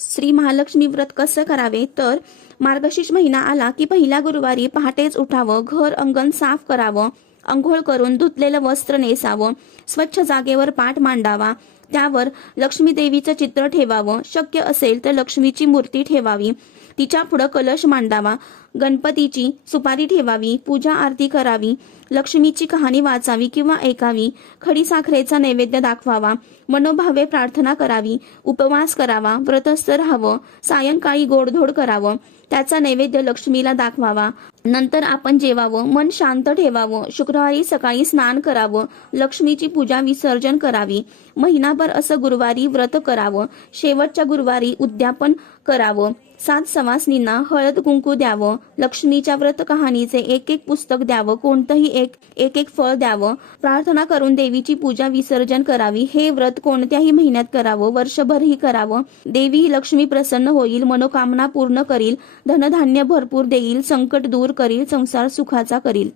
श्री महालक्ष्मी व्रत कसं करावे तर मार्गशीर्ष महिना आला की पहिल्या गुरुवारी पहाटेच उठावं, घर अंगण साफ करावं, अंघोळ करून धुतलेलं वस्त्र नेसावं, स्वच्छ जागेवर पाट मांडावा, त्यावर लक्ष्मी देवीचं चित्र ठेवावं, शक्य असेल तर लक्ष्मीची मूर्ती ठेवावी, तिच्या पुढं कलश मांडावा, गणपतीची सुपारी ठेवावी, पूजा आरती करावी, लक्ष्मीची कहाणी वाचावी किंवा ऐकावी, खडी साखरेचा नैवेद्य दाखवावा, मनोभावे प्रार्थना करावी, उपवास करावा, व्रतस्थ राहावं, सायंकाळी गोडधोड करावं, त्याचा नैवेद्य लक्ष्मीला दाखवावा, नंतर आपण जेवावं, मन शांत ठेवावं, शुक्रवारी सकाळी स्नान करावं, लक्ष्मीची पूजा विसर्जन करावी, महिनाभर असं गुरुवारी व्रत करावं, शेवटच्या गुरुवारी उद्यापन करावं, 7 सवासनींना हळद कुंकू द्यावं, लक्ष्मीच्या व्रत कहाणीचे एक पुस्तक द्यावं, कोणतंही एक फळ द्यावं, प्रार्थना करून देवीची पूजा विसर्जन करावी. हे व्रत कोणत्याही महिन्यात करावं, वर्षभरही करावं. देवी ही लक्ष्मी प्रसन्न होईल, मनोकामना पूर्ण करील, धनधान्य भरपूर देईल, संकट दूर करील, संसार सुखाचा करील.